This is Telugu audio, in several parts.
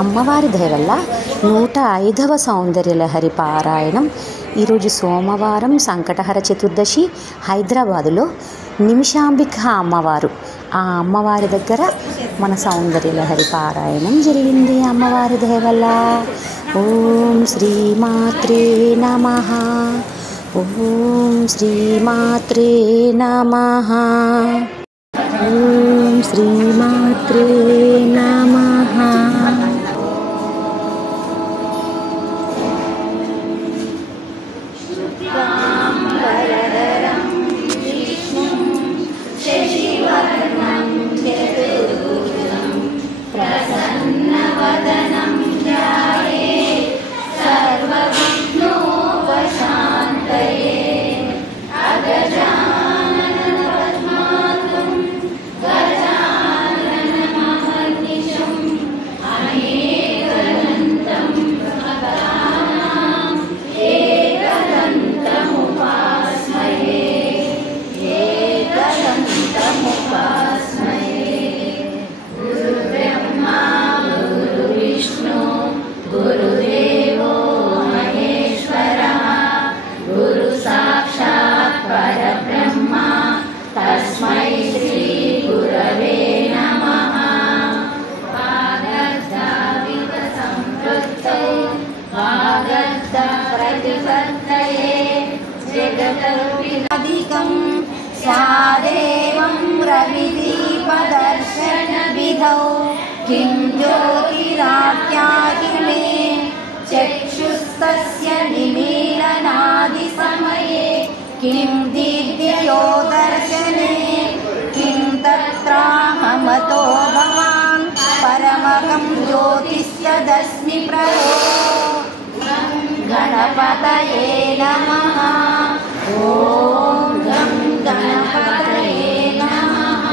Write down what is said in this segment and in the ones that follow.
అమ్మవారి దయ వల్ల 105వ సౌందర్యలహరి పారాయణం ఈరోజు సోమవారం సంకటహర చతుర్దశి హైదరాబాదులో నిమిషాంబిక అమ్మవారు ఆ అమ్మవారి దగ్గర మన సౌందర్యలహరి పారాయణం జరిగింది. అమ్మవారి దయ వల్ల. ఓం శ్రీమాత్రే నమః. ఓం శ్రీమాత్రే నమః. ఓం శ్రీమాత్రే నమః. स्वादेवं रविदीपदर्शनविधौ किं ज्योतिराख्याति मे चक्षुस्तस्य निमीलनादिसमये किं दीप्ययो दर्शने किं तत्राहमतो भवान् परमकं ज्योतिस्तदस्मि प्रभो गणपतये नमः. ओम गं गणपतये नमः.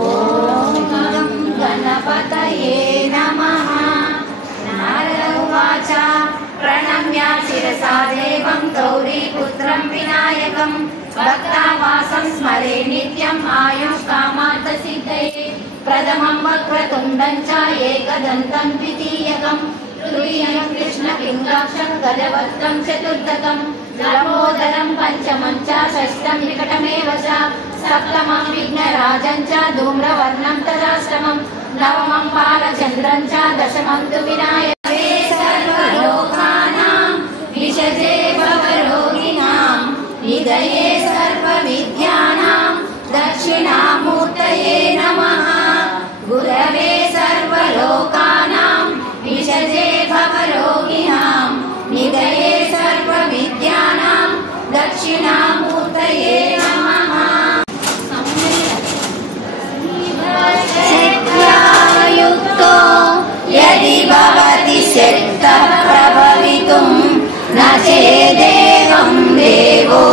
ओम गं गणपतये नमः. नारद उवाच प्रणम्य शिरसा देवं गौरीपुत्रं विनायकं भक्तावासं स्मरे नित्यम् आयुष्कामार्थसिद्धये प्रथमं वक्रतुण्डं च एकदन्तं द्वितीयकं तुरीयं कृष्णपिङ्गाक्षं गजवक्त्रं चतुर्थकं लम्बोदरं पञ्चमं च षष्ठं विकटमेव च सप्तमं विघ्नराजं च धूम्रवर्णं तदाष्टमं नवमं बालचन्द्रं च दशमं तु विनायके सर्वलोकानां विषजे भवरोगिणां निधये सर्वविद्यानां दक्षिणामूर्तये नमः. गुरवे सर्वलोकानां विषजे भवरोगिणां निधये सर्वविद्यानां दक्षिणामूर्तये नमः. शक्त्यायुक्तो यदि भवति शक्तः प्रभवितुं न चेदेवं देवो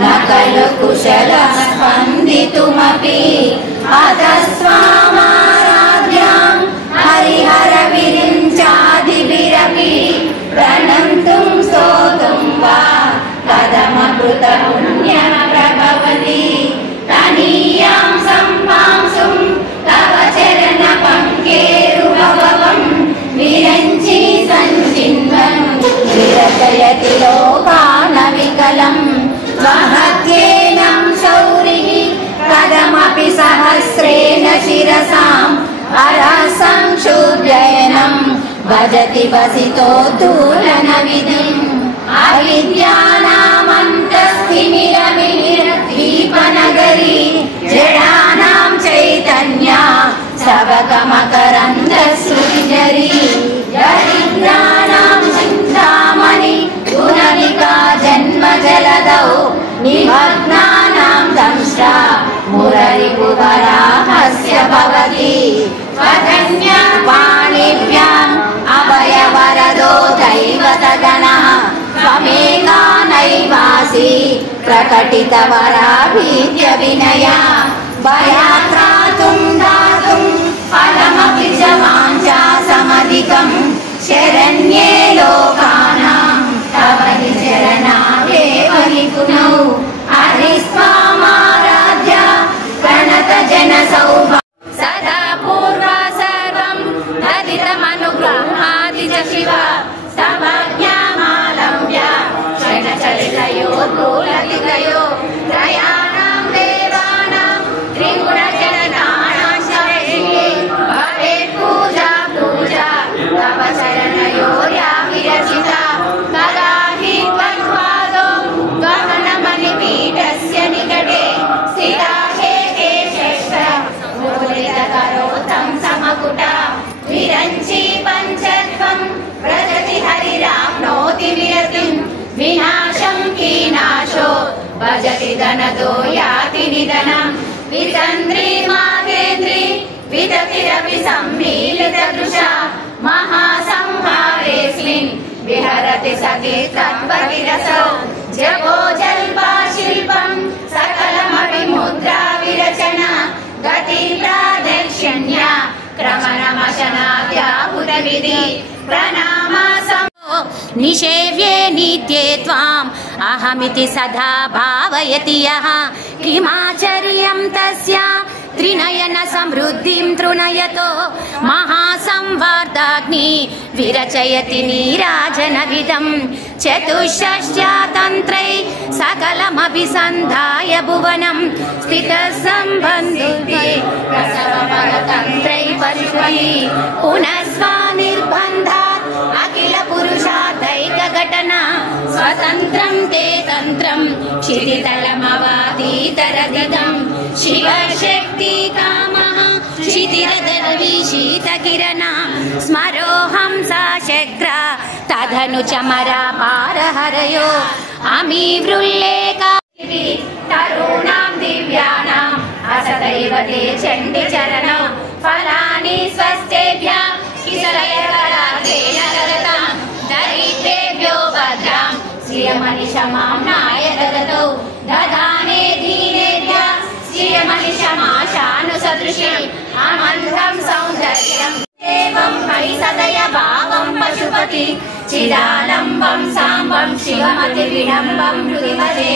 न खलु कुशलः स्पन्दितुमपि अतस्त्वामाराध्यां हरिहरविरिञ्चादिभिरपि प्रणन्तुं स्तोतुं वा कथमकृतपुण्यः प्रभवति तनीयां सम्पांसुं तव चरणपङ्केरुभवं विरञ्ची सञ्चिन्वन् विरचयति लोकानविकलं महत्येनं शौरिः कथमपि सहस्रेण शिरसाम् अरसंक्षुभ्ययनं भजति वसितो दूलनविधिम् अविद्यानामन्तस्थिमिरमिहिरद्वीपनगरी जडानां चैतन्या सबकमकरन्दश्रुतिझरी दरिद्राणां चिन्तामणि गुणनिका जन्मजलदौ निमग्नानां दंष्ट्रा मुररिपुवराहस्य भवति पतन्या वाणिभ्याम् अभयवरदो दैवतगणः त्वमेका नैवासि प्रकटितवराभीत्य विनया भयात्रातुं दातुं फलमपि च वाञ्छा समधिकं शरण्ये लोकानां तव चरणावेव निपुणौ हरिस्त्वामाराध्य प्रणतजनसौभाग्य सदा पूर्वा सर्वं तदितमनुग्रहं गृह्णाति च शिव समज्ञामालम्ब्य क्षणचलितयोर्भूलतिकयो त्रयाणां देवानां त्रिगुणजननानां शरणे भवेत् पूजा पूजा तव चरणयोर्या विरचिता कदा हि त्वत्पादो गहनमणिपीठस्य निकटे स्थिता हे केशश्च मूलितकरोतं समकुटा विरञ्ची पञ्चत्वं व्रजति हरिराप्नोति विरतिं विनाशं कीनाशो भजति धनदो याति निधनं वितन्द्री माहेन्द्री विदतिरपि सम्मीलितदृशा महासंहारेऽस्मिन् विहरति सती तद्वतिरसौ जपो जल्पा शिल्पं सकलमपि मुद्रा विरचना गति प्रादर्शन्या क्रमणमशनाद्याहुतविधि प्रणामासं निषेव्ये नित्ये त्वाम् अहमिति सदा भावयति यः किमाचर्यं तस्य त्रिनयन समृद्धिं तृणयतो महासंवर्धाग्नि विरचयति नीराजनविदं चतुष्षष्ट्यातन्त्रै सकलमभिसन्धाय भुवनं स्थितः सम्बन्धुभिः प्रसवपरतन्त्रै पशुभिः पुनः स्वानिर्बन्धात् अखिल पुरुषार्थैकघटना स्वतन्त्रं ते तन्त्रं क्षितितलमवादीतरदिदं शिवशक्ति कामः क्षितिरदर्विशीतकिरणा स्मरोऽहं सा शक्रा तदनु चमरापारहरयो अमीवृल्लेका तरूणां दिव्यानाम् असदैव ते चण्डिचरणौ फलानि स्वस्तेभ्यः किसलयकराग्रेण ददतां दरिद्रेभ्यो भद्रां श्रियमनिशमाम्नाय ददतौ ददाने दीनेभ्यः श्रियमनिशमाशानुसदृशम् अमन्त्रं सौन्दर्यम् एवं मयि सदय भावं पशुपति चिदालम्बं साम्बं शिवमति विडम्बं हृदि भजे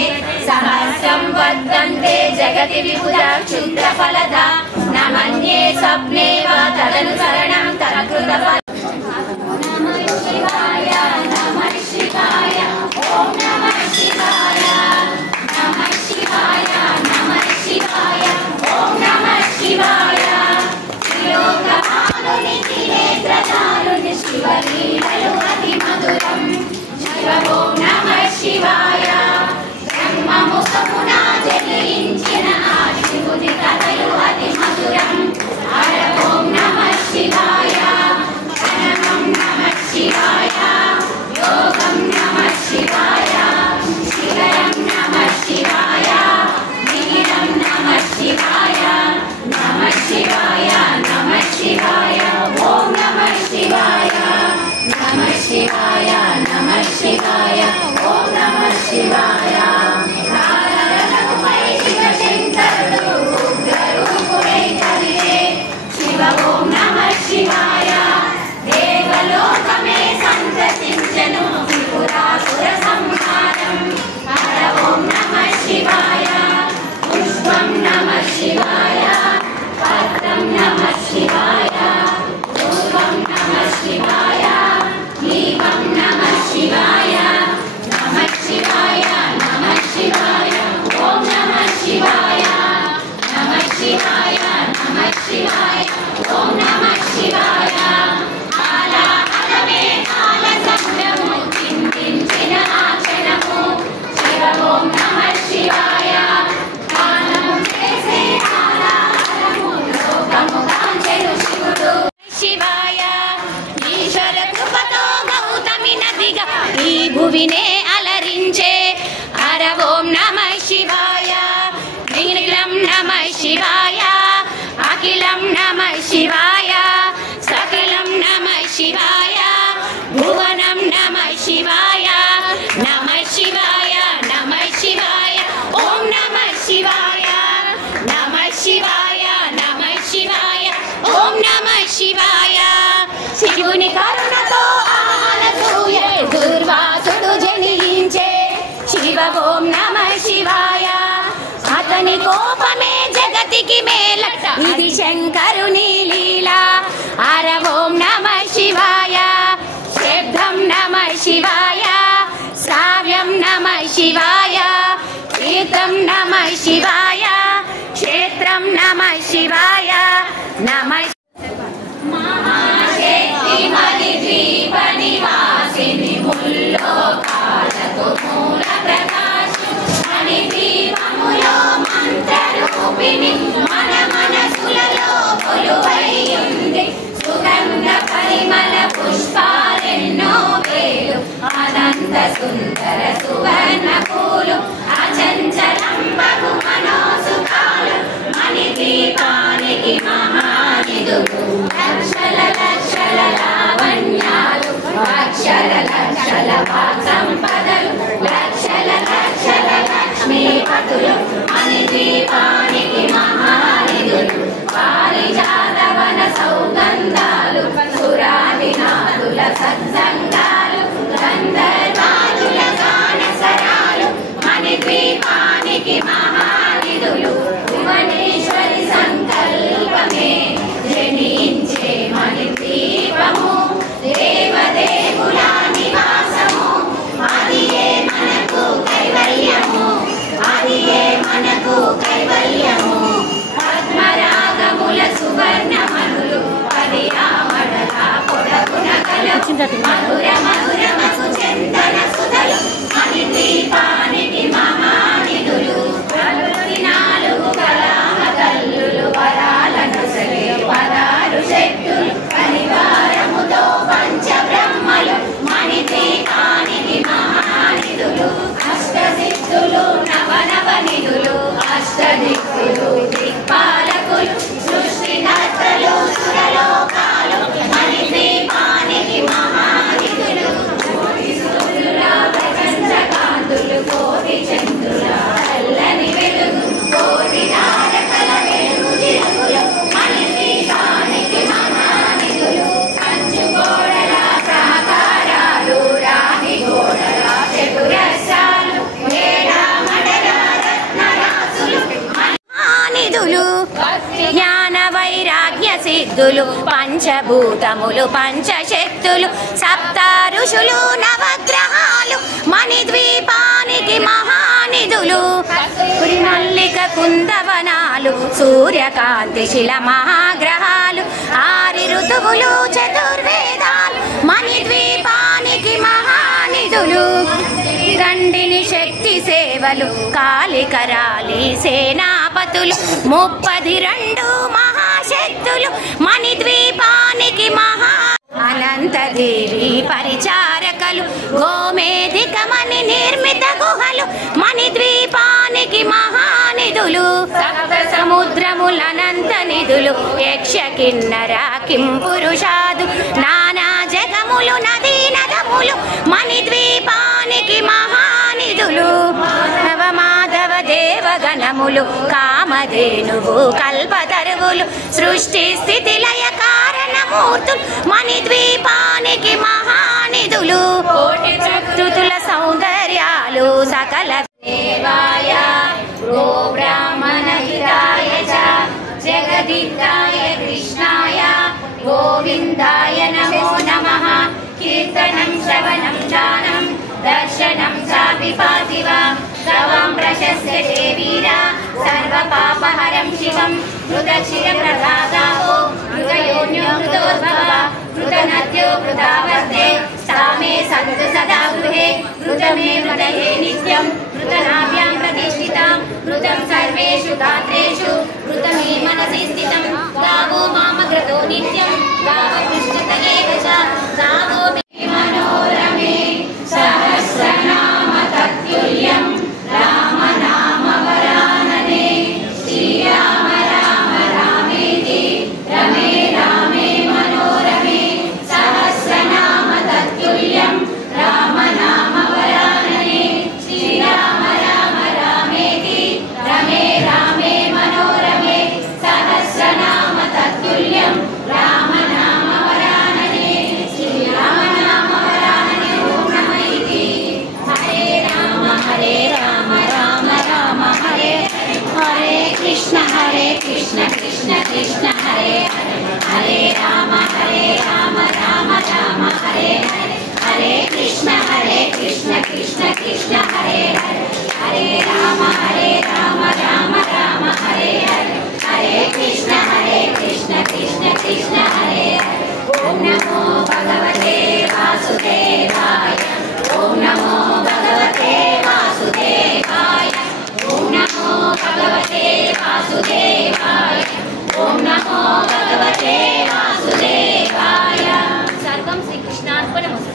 सहस्रं वदन्ते जगति विबुधा क्षुद्रफलदा न मन्ये स्वप्ने वा तदनुसरणं तत्कृतफलम् नमः शिवाय नमः शिवाय ॐ नमः शिवाय नमः शिवाय नमः शिवाय ॐ नमः शिवाय त्रिलोकपालनिनेत्रदारुनि शिवलीलयो अतिमधुरं शिव ॐ नमः शिवाय ब्रह्ममुखमुना जनिंచిన ఆ శివుని కథలు అతిమధురం హర ఓం నమః శివాయ ప్రణవం నమః శివాయ యోగం నమః శివాయ శివరం నమః శివాయ నీలం నమః శివాయ నమః శివాయ నమః శివాయ ఓం నమః శివాయ నమః శివాయ నమః శివాయ ఓం నమః శివాయ నారాయణుపై శివశంకరుడు ఉగ్రరూపుడై కలిగే శివ ఓం నమః శివాయ దేవలోకమే సంతసించెను త్రిపురాసుర సంహారం హర ఓం నమః శివాయ పుష్పం నమః శివాయ పత్రం నమః శివాయ పుష్పం నమః శివాయ దీపం నమః శివాయ నమః శివాయ నమః శివాయ ఓం నమః శివాయ నమః శివాయ నమః శివాయ ఓం నమః శివాయ ఆలాహలమే కాల సంభ్రము చింతించిన ఆచరణము శివ ఓం నమః శివాయ గానము చేసే ఆలాహలము లోకము కాంచెను శివుడు శివాయ ఈశ్వర కృపతో గౌతమి నదిగా ఈ భువినే అలరించే హర ఓం నమః శివాయ నీలం నమః శివాయ అఖిలం నమః శివాయ సకలం నమః శివాయ భువనం నమః శివాయ నమః శివాయ నమః శివాయ ఓం నమః శివాయ నమః శివాయ నమః శివాయ ఓం నమః శివాయ శివుని కరుణతో ఆనసూయ దుర్వాసుడు జనించే శివ ఓం నమః శివాయ అతని కోపమే జగతికి మేలట ఇది శంకరుని లీల హర ఓం నమః శివాయ సుందర సువర్ణ పూలు అచంచలం బహు మనోసుకాలు మణిదీపానికి మహానిధులు లక్షల లక్షల లావణ్యాలు అక్షర లక్షల సంపదలు లక్షల లక్షల లక్ష్మీపతులు మణిదీపానికి మహానిధులు పారిజాతవన సౌగంధాలు సురాదినాదుల సత్సంగాలు గంధర్వాదుల గానసరాలు మణిద్వీపానికి మహానిధులు భువనేశ్వరి సంకల్పమే జనించే మణిద్వీపము దేవదేవుల నివాసము అదియే మనకు కైవల్యము అదియే మనకు కైవల్యము పద్మరాగముల సువర్ణమనులు పదియామడల పొడవున కలవు మధుర మధురమసు చందన సుధలు మణిద్వీపానికి మహానిధులు 44 కళామ తల్లులు వరాలను సరే 16 శక్తులు పరివారముతో పంచబ్రహ్మలు మణిద్వీపానికి మహానిధులు అష్టసిద్ధులు నవనవనిధులు అష్టదిక్కులు దిక్పాలకులు సృష్టికర్తలు సురలోకాలు మణిద్వీపానికి మహానిధులు కోటి సూర్యుల ప్రపంచకాంతులు కోటి చంద్రుల చల్లని వెలుగు కోటి తారకల వెలుగు చిరుకులు మణిద్వీపానికి మహానిధులు కంచుగోడల ప్రాకారాలు రాతి గోడల చతురస్రాలు వేళామడల రత్నరాసులు మహానిధులు జ్ఞాన వైరాగ్య సిద్ధులు పంచభూతములు పంచశక్తులు సప్త ఋషులు నవగ్రహాలు మణిద్వీపానికి మహానిధులు మల్లిక కుందవనాలు సూర్యకాంతి శిల మహాగ్రహాలు 6 ఋతువులు చతుర్వేదాలు మణిద్వీపానికి మహానిధులు గండిని శక్తి సేవలు కాళికరాలి సేనాపతులు 32 మహాశక్తులు మణిద్వీపానికి మహా అనంతదేవి పరిచారకలు గోమేధికమణి నిర్మిత గుహలు మణిద్వీపానికి మహానిధులు సప్త సముద్రములనంత నిధులు యక్ష కిన్నర కింపురుషాదు నానా జగములు నదీ నదములు మణిద్వీపానికి మహానిధులు నవమాధవ దేవగణములు కామధేనువు కల్పతరువులు సృష్టి స్థితి లయ కారణమూర్తులు మణిద్వీపానికి మహానిధులు కోటి ప్రకృతుల సౌందర్యాలు సకల దేవాయ గో బ్రాహ్మణ హితాయ చ జగదిత్తాయ కృష్ణాయ గోవిందాయ నమో నమః కీర్తనం శ్రవణం దానం దర్శనం చాపి పాతివ తవాం ప్రశస్యతే వీరా సర్వపాపహరం శివం మృతక్షిర ప్రదాదావో మృతయోన్యో మృతోద్భవ మృతనద్యో మృతావర్తే స్థామే సంతు సదా గృహే మృతమే మృతయే నిత్యం మృతనాభ్యాం ప్రతిష్ఠితాం మృతం సర్వేషు గాత్రేషు మృతమే మనసి స్థితం గావో మామగ్రతో నిత్యం గావ కృష్ణతయేవ చ గావో మనోరమే సహస్రనామ తత్తుల్యం రామ నామ వరాననే శ్రీరామ రామ రామేతి రమే రామే మనోరమే సహస్రనామ తత్తుల్యం రామ నామ వరాననే శ్రీరామ రామ రామేతి రమే రామే మనోరమే సహస్రనామ తత్తుల్యం రామ నామ వరాననే శ్రీరామ నామ వరాననే ఓం నమః ఇతి హరే రామ రామ రామ హరే హరే కృష్ణ కృష్ణ కృష్ణ హరే హరే రామ రామ రామ హరే హరే కృష్ణ కృష్ణ కృష్ణ హరే హరే రామ రామ రామ హరే హరే కృష్ణ కృష్ణ కృష్ణ హరే ఓం నమో భగవతే వాసుదేవాయ ఓం నమో భగవతే వాసుదేవాయ ఓం నమో భగవతే వాసుదేవాయ ఓం నమో భగవతే వాసుదేవాయ సర్వం శ్రీకృష్ణార్పణమస్తు.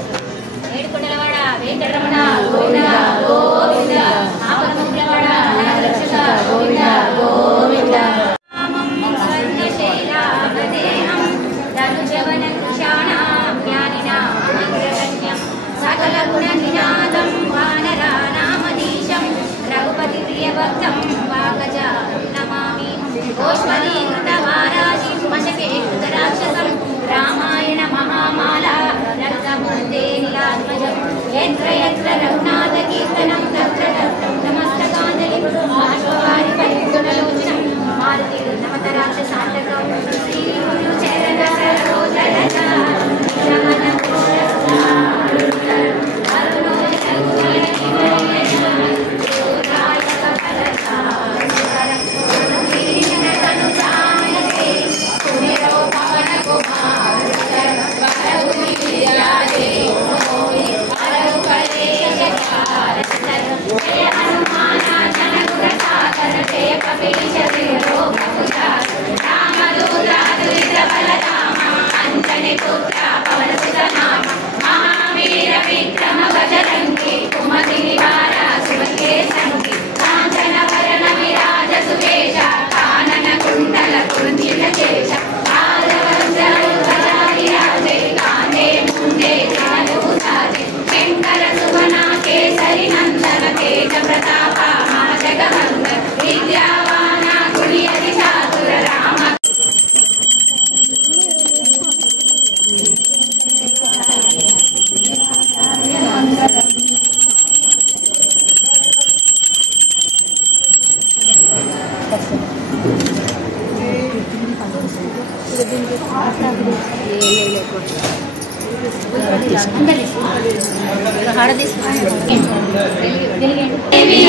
ఏడుకొండలవాడ వెంకటరమణ గోవింద గోవింద ఆపద్ముక్తవడ రక్షక గోవింద గోవింద స్వర్ణశైలాభదేహం ధనుజవనకృషాణాం జ్ఞానినాం అగ్రగణ్యం సకల గుణ నినాదం వానరానామధీశం రఘుపతి ప్రియభక్తం వాగజా నమామి గోష్పదీకృతవారాశి మశకే కృతరాక్షసం రామాయణ మహామాల రక్తమూర్తే నీలాత్మజం యత్ర యత్ర రఘునాథ కీర్తనం తత్ర తత్ర నమస్తకాంజలి ఆశ్వవారి పరిపూర్ణలోచనం మారుతి నమతరాక్ష సార్థకం శ్రీ గురు చరణ సరోజరజ రమణ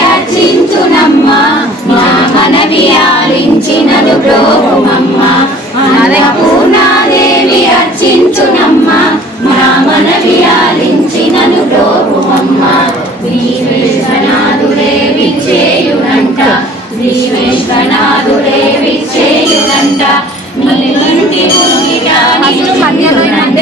అర్చించునమ్మ మా మనవి ఆలించినను బ్రోమమ్మ అన్నపూర్ణాదేవి అర్చించునమ్మ మా మనవి ఆలించినను బ్రోమమ్మ శ్రీ విశ్వనాథుడే విచ్చేయునంట శ్రీ విశ్వనాథుడే విచ్చేయునంట నీ ఇంటి ముంగిట నిలుచునంట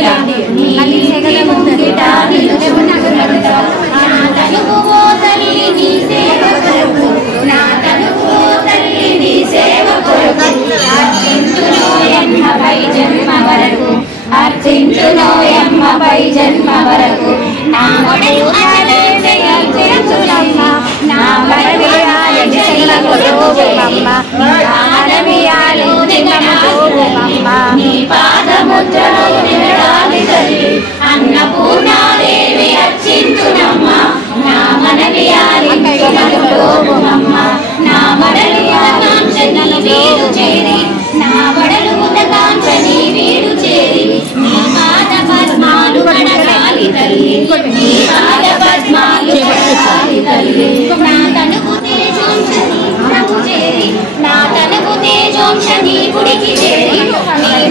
నీ ఇంటి ముంగిట నిలుచునంట నా తలుపు ఓ తల్లి నీ సేవ కొరకు నా తలుపు ఓ తల్లి నీ సేవ కొరకు అర్చించునోయమ్మపై జన్మ వరకు అర్చించునోయమ్మపై జన్మ వరకు నా మొడలు అర్చించునమ్మ నా మనవి ఆలించినను బ్రోమమ్మ నీ పాదముద్రలో నిలడాలి తల్లి అన్నపూర్ణాదేవి అర్చించునమ్మ నా మనవి ఆలించినను బ్రోమమ్మ నా మనవి ఆకాంక్షని వీడు చేరి నా వడలు ఉదకాంక్షని వీడు చేరి నీ పాద పద్మాలు కడగాలి తల్లి నీ పాద పద్మాలు కడగాలి తల్లి నా తనుకు తేజోంశని గుణము చేరి నా తనుకు తేజోంశని గుడికి చేరి నీ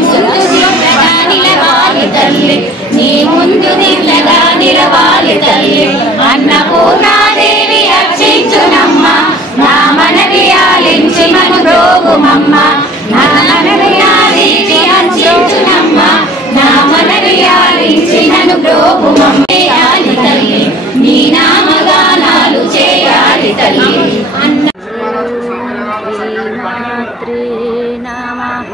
ముందు దిల్లగా నిలవాలి తల్లి నీ ముందు దిల్లగా నిలవాలి తల్లి అన్నపూర్ణాదేవి అర్చించునమ్మ నా మనవి ఆలించినను బ్రోమమ్మ నా మనవి ఆలించి అర్చించునమ్మ నా మనవి ఆలించినను బ్రోమమ్మ చేయాలి తల్లి నీ నామగానాలు చేయాలి తల్లి అన్న శ్రీమాత్రే నమః.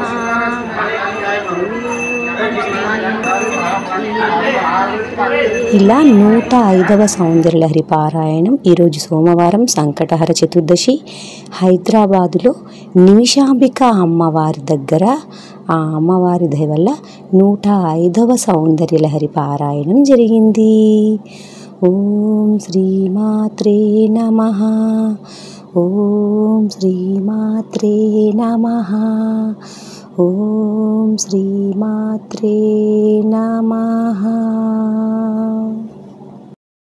ఇలా 105వ సౌందర్యలహరి పారాయణం ఈరోజు సోమవారం సంకటహర చతుర్దశి హైదరాబాదులో నిమిషాంబిక అమ్మవారి దగ్గర ఆ అమ్మవారి దయ వల్ల 105వ సౌందర్యలహరి పారాయణం జరిగింది. ఓం శ్రీమాత్రే నమః. ఓం శ్రీమాత్రే నమః. ఓం శ్రీమాత్రే నమః.